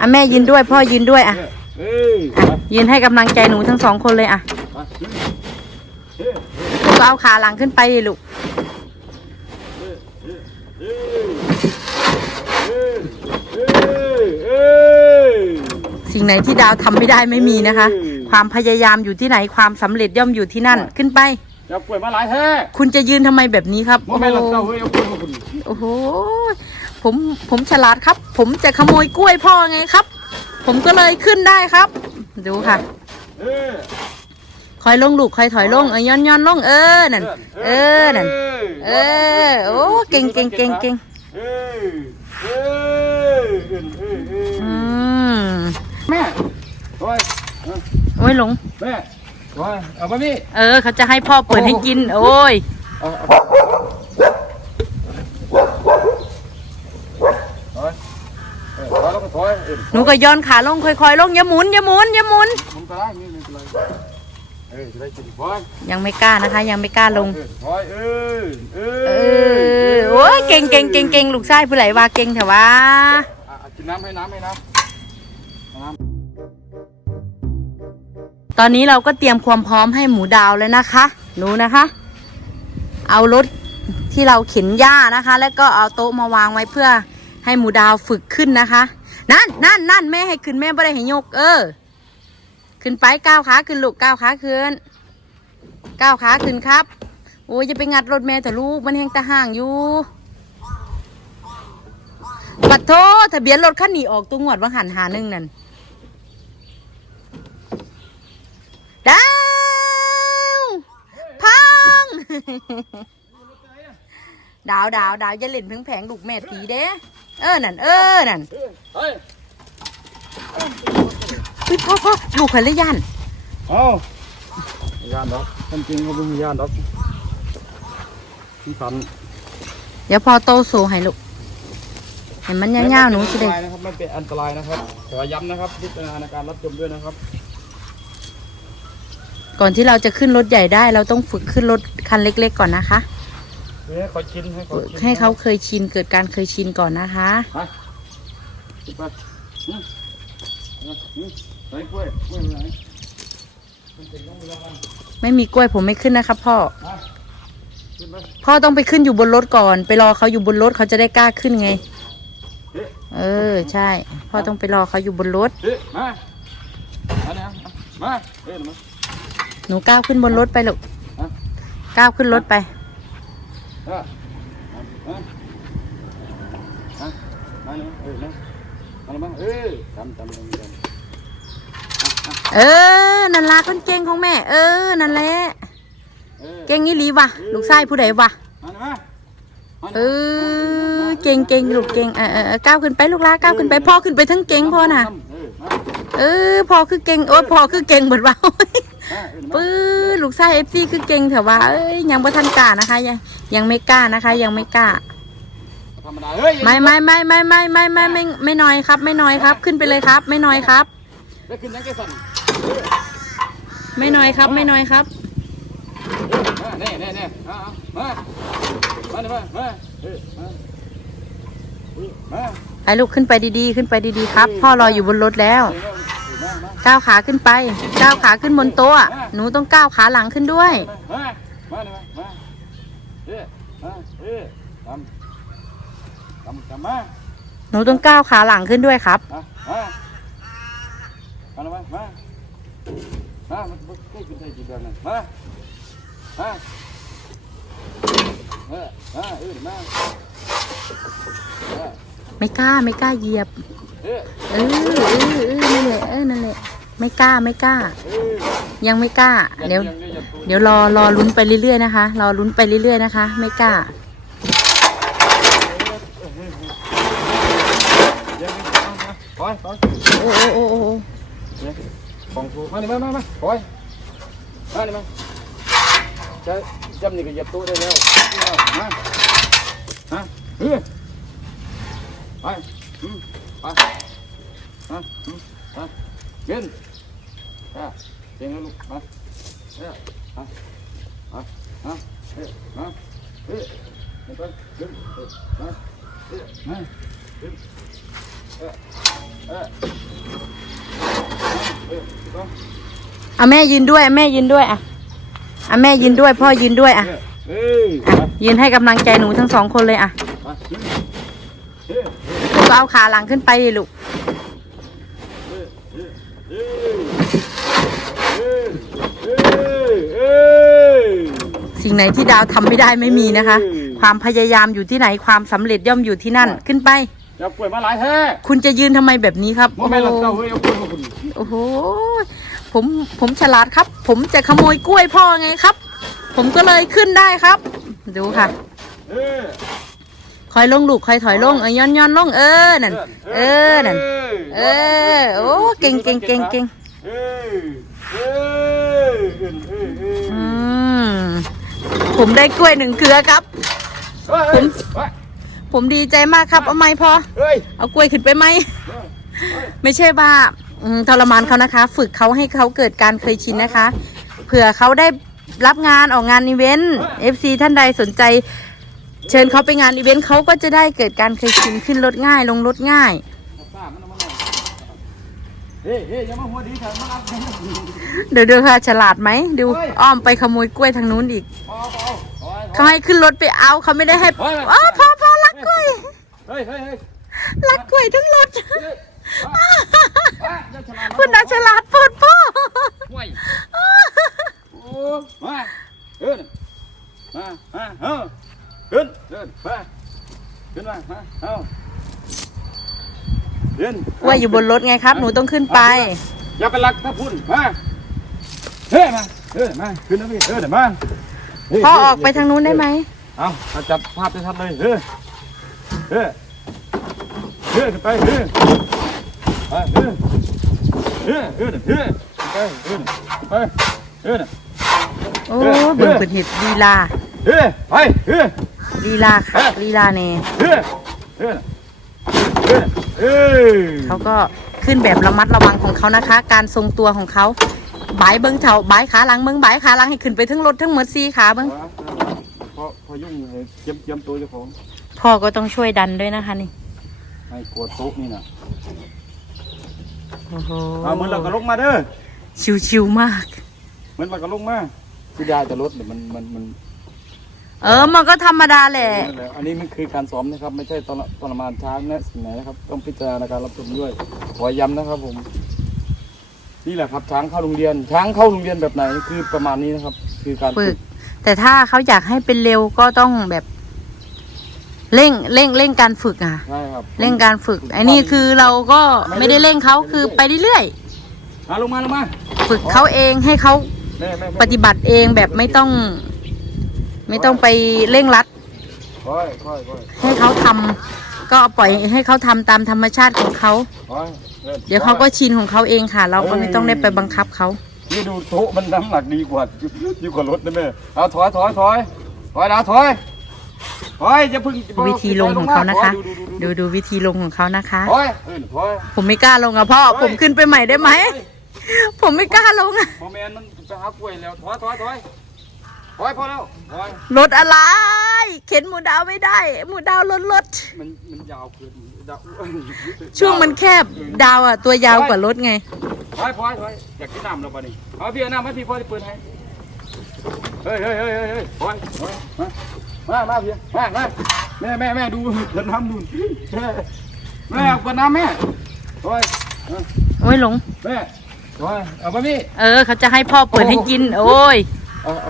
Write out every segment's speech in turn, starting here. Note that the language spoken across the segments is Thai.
อะแม่ยืนด้วยพ่อยืนด้วยอะเอ้ยอะยืนให้กำลังใจหนูทั้งสองคนเลยอะมาเอ้ยลูกเอาขาหลังขึ้นไปลูกเอ้ยเอ้ยเอ้ยเอ้ย สิ่งไหนที่ดาวทำไม่ได้ไม่มีนะคะความพยายามอยู่ที่ไหนความสำเร็จย่อมอยู่ที่นั่นขึ้นไป จับกล้วยมาหลายแท้คุณจะยืนทำไมแบบนี้ครับโมโอ้แม่นหลับโหเต้าเฮ้ยเอากล้วยมาคุณโอ้โห ผมผมฉลาดครับ ผมจะขโมยกล้วยพ่อไงครับ ผมก็เลยขึ้นได้ครับ ดูค่ะเอ้ยคอยลงลูกคอยถอยลงเออย้อนย้อนลงเออนั่นเออนั่นเออโอ้เก่งเก่งเก่งเก่งเอ้ยเอ้ยเอ้ยเอ้ยเอ้ยอืมแม่โอ้ยโอ้ยหลงแม่โอ้ยเอามานี่เออเขาจะให้พ่อเปิดให้กินโอ้ย เอาเอาโอ้ยเออถอยแล้วก็ถอยเออ หนูก็ย้อนขาลงค่อยๆลงอย่าหมุนอย่าหมุนอย่าหมุน มันก็ได้นี่นี่ก็ได้เออจะได้กินถอยยังไม่กล้านะคะ ยังไม่กล้าลงเออถอยเออเออเออโอ้ยเก่งเก่งเก่งเก่งลูกชายผู้ไหลว่าเก่งเถอะวะอะอะกินน้ำให้น้ำให้น้ำน้ำตอนนี้เราก็เตรียมความพร้อมให้หมูดาวแล้วนะคะหนูนะคะ เอารถที่เราเข็นหญ้านะคะ แล้วก็เอาโต๊ะมาวางไว้เพื่อ ให้หมูดาวฝึกขึ้นนะคะ นั่นนั่นนั่นแม่ให้ขึ้นแม่ไม่ได้ให้ยก เออ ขึ้นไปก้าวขาขึ้นลูกก้าวขาขึ้นก้าวขาขึ้นครับ โอ้ยจะไปงัดรถแม่แต่ลูกมันแห้งตะห่างอยู่ปัดโทษทะเบียนรถคันหนีออกตัวงวดวังหันหาหนึ่งนั่นดาวพัง ดาวดาวดาวอย่าเล่นเพิ่งแผงลูกแม่ตีเด้เออนั่นเออนั่นเฮ้ยพี่พ่อพ่อลูกใครเลยยันเอาไม่ยานดอกคนจริงเขาไม่มียานดอกที่ฝันเดี๋ยวพอโตโซให้ลูกเห็นมันยาวๆหนูสิเด็กไม่เป็นอันตรายนะครับไม่เป็นอันตรายนะครับขอย้ำนะครับพิจารณาในการรับชมด้วยนะครับ ก่อนที่เราจะขึ้นรถใหญ่ได้ เราต้องฝึกขึ้นรถคันเล็ก ๆ ก่อนนะคะ ให้เขาชินให้เขาฝึกชินให้เขาเคยชินเกิดการเคยชินก่อนนะคะไปขึ้นไปอืมอืมอืมไหนกล้วยกล้วยอยู่ไหนมันเป็นต้องมีรางวัลไม่มีกล้วยผมไม่ขึ้นนะครับพ่อไปขึ้นไปพ่อต้องไปขึ้นอยู่บนรถก่อน ไปรอเขาอยู่บนรถเขาจะได้กล้าขึ้นไง เอ๊ะเออใช่ พ่อต้องไปรอเขาอยู่บนรถเอ๊ะมามาเนี่ยมาเอ๊ะมาหนูก้าวขึ้นบนรถไปลูกฮะก้าวขึ้นรถไป เออมามาเลยเออมามาเลยมาเออทำทำทำทำเออ นั่นละคนเก่งของแม่ เออ นั่นแหละ เก่งอีหลีวะลูกชายผู้ใดวะเออ เก่งเก่งลูกเก่งเออเออเก้าวขึ้นไปลูกลาก้าวขึ้นไปพ่อขึ้นไปทั้งเก่งพ่อน่ะ เออ พ่อคือเก่งโอ้พ่อคือเก่งเหมือนว่ามาเออมา ปื้อลูกชายเอฟซีคือเก่งเถอะว่าเอ้ยยังบ่ทันกล้านะคะ ยังยังไม่กล้านะคะ ยังไม่กล้าธรรมดาเฮ้ยไม่ไม่ไม่ไม่ไม่ไม่ไม่ไม่ไม่น้อยครับ ไม่น้อยครับ ขึ้นไปเลยครับ ไม่น้อยครับได้ขึ้นยังแกสั่นไม่น้อยครับ ไม่น้อยครับมาแน่แน่แน่มามามาเลยมามาเออมามาไปลูกขึ้นไปดีๆ ขึ้นไปดีๆครับ พ่อรออยู่บนรถแล้วเออมามา ก้าวขาขึ้นไป ก้าวขาขึ้นบนโต๊ะ หนูต้องก้าวขาหลังขึ้นด้วย มามาเลยมาเออมาเออทำทำทำมาหนูต้องก้าวขาหลังขึ้นด้วยครับ มามามามามามามันมันขึ้นได้กี่เดือนน่ะมามาเออมาเออมาเออไม่กล้าไม่กล้าเหยียบ เออเออเออเออนั่นแหละเออนั่นแหละ ไม่กล้าไม่กล้าเออยังไม่กล้า เดี๋ยวเดี๋ยวรอรอลุ้นไปเรื่อยๆนะคะ รอลุ้นไปเรื่อยๆนะคะ ไม่กล้าไปไปโอ้โอ้โอ้โอ้ของกูมานี่มามามาปล่อยมานี่มาจะจำนี่ก็เหยียบตู้ได้แล้วมาฮะเฮ้ยไปอืมไปฮะอืมไปเกิน อะเก่งแล้วลูกมาเฮ้ยฮะฮะฮะเฮ้ยมาเฮ้ยไปไปขึ้นมาเฮ้ยมาขึ้นเออเออเออต้องเอาแม่ยืนด้วยแม่ยืนด้วยอะอะแม่ยืนด้วย พ่อยืนด้วยอะเอออะยืนให้กำลังใจหนูทั้งสองคนเลยอะมาเออ ลูกเอาขาหลังขึ้นไปดิลูกเออเออเออ สิ่งไหนที่ดาวทำไม่ได้ไม่มีนะคะ ความพยายามอยู่ที่ไหนความสำเร็จย่อมอยู่ที่นั่นขึ้นไปจับกล้วยมาหลายแท้คุณจะยืนทำไมแบบนี้ครับโมแม่นหลังเต้าเฮ้ยเอากล้วยมาคุณโอ้โห ผมผมฉลาดครับ ผมจะขโมยกล้วยพ่อไงครับ ผมก็เลยขึ้นได้ครับ ดูค่ะ เออคอยลงลูกคอยถอยลงเออย้อนย้อนลงเออนั่น เออนั่น เออ โอ้ เก่งเก่งเก่งเก่ง เออเออเออเออเออ อืม ผมได้กล้วยหนึ่งเครือครับเฮ้ยผม ผมดีใจมากครับ เอาไหมพอเฮ้ยเอากล้วยขึ้นไปไหม ไม่ใช่ว่าอืมทรมานเขานะคะ ฝึกเขาให้เขาเกิดการเคยชินนะคะ เผื่อเขาได้รับงานออกงานอีเวนต์ FC ท่านใดสนใจ เชิญเขาไปงานอีเวนต์เขาก็จะได้เกิดการเคยชินขึ้นรถง่าย ลงรถง่าย เฮ้ยเฮ้ยอย่ามาหัวดีกันมารับเงินเดี๋ยวดูค่ะฉลาดไหมดูอ้อมไปขโมยกล้วยทางนู้นอีกพอพอพอเขาให้ขึ้นรถไปเอาเขาไม่ได้ให้อ๋อพอพอรักกล้วยเฮ้ยเฮ้ยเฮ้ยรักกล้วยทั้งรถอะอย่าฉลาดคุณน่าฉลาดโพดพ่อห่วยโอ้มาเดินมามาเออเดินเดินมาเดินมามาเอา เดินกล้วยอยู่บนรถไงครับ หนูต้องขึ้นไป อย่าไปรักถ้าพุ่นมาเฮ้ยมาเฮ้ยมาขึ้นนะพี่เออเดี๋ยวมาเฮ้ยพ่อออกไปทางนู้นได้ไหม เอาเอาจับภาพชัดๆเลยเฮ้ยเฮ้ยเฮ้ยขึ้นไปเฮ้ยไปเฮ้ยเฮ้ยเฮ้ยเฮ้ยไปเฮ้ยไปเฮ้ยโอ้เบิ่งเปิดเห็ดลีลาเฮ้ยไปเฮ้ยลีลาค่ะลีลาเน่เฮ้ยเฮ้ยเฮ้ย เฮ้ยเขาก็ขึ้นแบบระมัดระวังของเขานะคะ การทรงตัวของเขาบายเบิ้งเถาบายขาหลังเบิ้งบายขาหลังให้ขึ้นไปทั้งรถทั้งหมดซีขาเบิ้งพอพอยุ่งเลยเจียมเจียมตัวเจ้าของพ่อก็ต้องช่วยดันด้วยนะคะนี่ให้กดโต๊ะนี่นะโอ้โหเอาเหมือนเราก็ลงมาเด้อชิวๆมาก เหมือนเราก็ลงมาที่ยาจะลดเนี่ยมันมันมัน เออ มันก็ธรรมดาแหละ นั่นแหละอันนี้มันคือการซ้อมนะครับ ไม่ใช่ตอนตอนมานช้างนะสิ่งไหนนะครับ ต้องพิจารณาการรับชมด้วยขอย้ำนะครับผม นี่แหละครับช้างเข้าโรงเรียน ช้างเข้าโรงเรียนแบบไหนคือประมาณนี้นะครับ คือการฝึก แต่ถ้าเขาอยากให้เป็นเร็วก็ต้องแบบเร่งเร่งเร่งการฝึกอะ ใช่ครับ เร่งการฝึกไอ้นี่คือเราก็ไม่ได้เร่งเขาคือไปเรื่อยมาลงมาลงมาๆฝึกเขาเองให้เขาแม่แม่แม่ปฏิบัติเองแบบไม่ต้อง ไม่ต้องไปเร่งรัด ค่อยค่อยค่อยให้เขาทำก็ปล่อยให้เขาทำตามธรรมชาติของเขา ค่อยดินเดี๋ยวเขาก็ชินของเขาเองค่ะ เราก็ไม่ต้องได้ไปบังคับเขา นี่ดูโต๊ะมันน้ำหนักดีกว่าดีกว่ารถนะแม่เอาถอยถอยถอยถอยนะถอยถอยอย่าเพึ่งวิธีลงของเขานะคะ ดูดูดูดูดูวิธีลงของเขานะคะ ถอยเออถอย ผมไม่กล้าลงอะพ่อผมขึ้นไปใหม่ได้ไหม ผมไม่กล้าลงอะพอแมนมันจะหากล้วยแล้วถอยถอยถอย ถอยพอแล้วถอยรถอะไร เข็นหมูดาวไม่ได้ หมูดาวรถรถ มันมันยาวเกินดาวช่วงมันแคบดาวอะ ตัวยาวกว่ารถไงถอยถอยถอยอยากกินน้ำแล้วป่ะนี่เอาพี่เอาน้ำให้พี่พ่อจะเปิดให้เฮ้ยเฮ้ยเฮ้ยเฮ้ยเฮ้ยถอยถอยมามามาพี่มามาแม่แม่แม่ดูเปิดน้ำดูแม่แม่เอาเปิดน้ำแม่ถอยโอ้ยหลงแม่ถอยเอาไปพี่เออ เขาจะให้พ่อเปิดให้กิน โอ้ย เอาเอา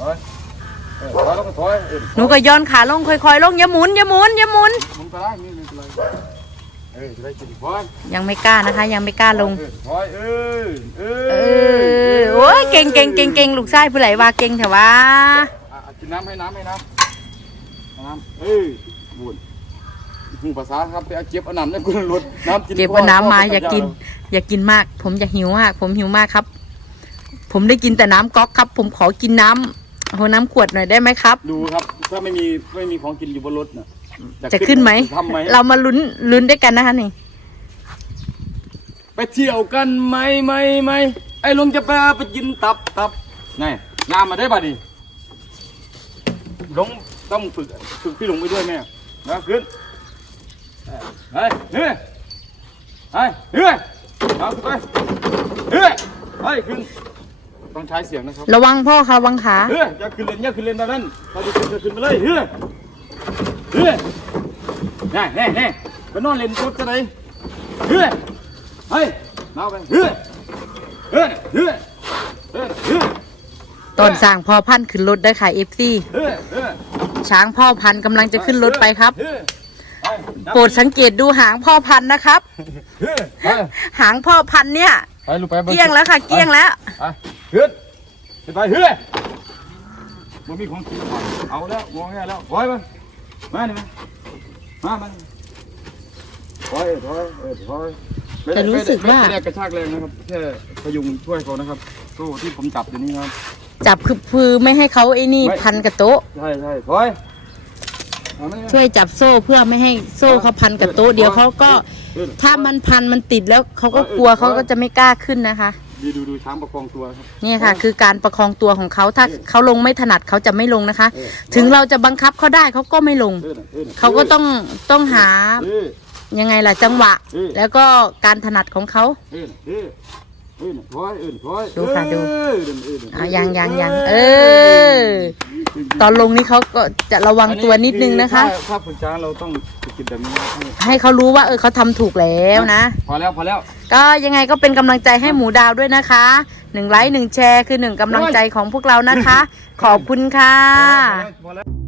ถอยเออถอยแล้วก็ถอยเออ หนูก็ย้อนขาลงค่อยๆลงอย่าหมุนอย่าหมุนอย่าหมุนมึงไปได้นี่ไม่เป็นไรเออจะได้กินถอยยังไม่กล้านะคะ ยังไม่กล้าลงเออถอยเออเอเอออโอ้ยเก่งเก่งเก่งเก่งลูกชายผู้ไหลว่าเก่งแต่ว่าอะอะกินน้ำให้น้ำให้น้ำเอาน้ำเออบุญหูภาษาครับไปเอาเจ็บเอาน้ำในกุนรถน้ำกินเก็บเอาน้ำมาอยากกิน อยากกินมาก ผมอยากหิวมาก ผมหิวมากครับ ผมได้กินแต่น้ำก๊อกครับ ผมขอกินน้ำ โหน้ำขวดหน่อยได้ไหมครับ ดูครับ ถ้าไม่มีไม่มีของกินอยู่บนรถน่ะจะขึ้นไหมทำไหมเรามาลุ้นลุ้นด้วยกันนะคะนี่ ไปเที่ยวกันไหมไหมไหมไอ้ลุงจะพาไปกินตับตับไงงามมาได้ป่ะดิลงต้องฝึกฝึกพี่หลงไปด้วยแม่นะขึ้นเฮ้ยเฮ้ยเฮ้ยเฮ้ยเอาขึ้นไปเฮ้ยเฮ้ยขึ้น ต้องใช้เสียงนะครับระวังพ่อค่ะระวังขาเฮ้ยอย่าขึ้นเลนอย่าขึ้นเลนแบบนั้นถ้าจะขึ้นก็ขึ้นไปเลยเฮ้ยเฮ้ยแน่แน่แน่ไปนอนเล่นรถจะไหนเฮ้ยเฮ้ยมาไปเฮ้ยเฮ้ยเฮ้ยเฮ้ยเฮ้ยตอนสั่งพ่อพันธุ์ขึ้นรถได้ค่ะเอฟซีเฮ้ยเฮ้ยช้างพ่อพันธุ์กำลังจะขึ้นรถไปครับ เฮ้ยไปโปรดสังเกตดูหางพ่อพันธุ์นะครับ เฮ้ยไปหางพ่อพันธุ์เนี่ย ไปลูกไปบิ่เกลี้ยงแล้วค่ะเกลี้ยงแล้ว ไป เฮ้ยขึ้นไปเฮ้ยมันมีของกินเอาแล้วมองแง่แล้วถอยมามานี่มามามาถอยถอยเออถอยไม่ได้แต่รู้สึกว่า ไม่ได้กระชากแรงนะครับแค่พยุงช่วยเขานะครับโซ่ที่ผมจับอยู่นี่ครับ จับคือพือไม่ให้เขาไอ้นี่ไม่ พันกับโต๊ะ ใช่ใช่ถอยเอามานี่ช่วยจับโซ่เพื่อไม่ให้โซ่เขาพันกับโต๊ะเดี๋ยวเขาก็เออถ้ามันพันมันติดแล้วเขาก็กลัวเขาก็จะไม่กล้าขึ้นนะคะ ดูดูดูช้างประคองตัวครับนี่ค่ะ คือการประคองตัวของเขาถ้าเขาลงไม่ถนัดเขาจะไม่ลงนะคะ เออ ถึงเราจะบังคับเขาได้เขาก็ไม่ลง เออน่ะออน่ะเขาก็ต้องต้องหาเออ ยังไงล่ะจังหวะ เออ แล้วก็การถนัดของเขา เออเออเออถอยเออถอยดูค่ะดู เออเออเอออะยังยังยังเออ ตอนลงนี่เขาก็จะระวังตัวนิดนึงนะคะ ถ้าถ้าฝึกช้างเราต้องฝึกกินแบบนี้ให้ให้เขารู้ว่าเออเขาทำถูกแล้วนะ พอแล้วพอแล้ว ก็ยังไงก็เป็นกำลังใจให้หมูดาวด้วยนะคะหนึ่งไลค์หนึ่งแชร์คือหนึ่งกำลังใจของพวกเรานะคะ ขอบคุณค่ะ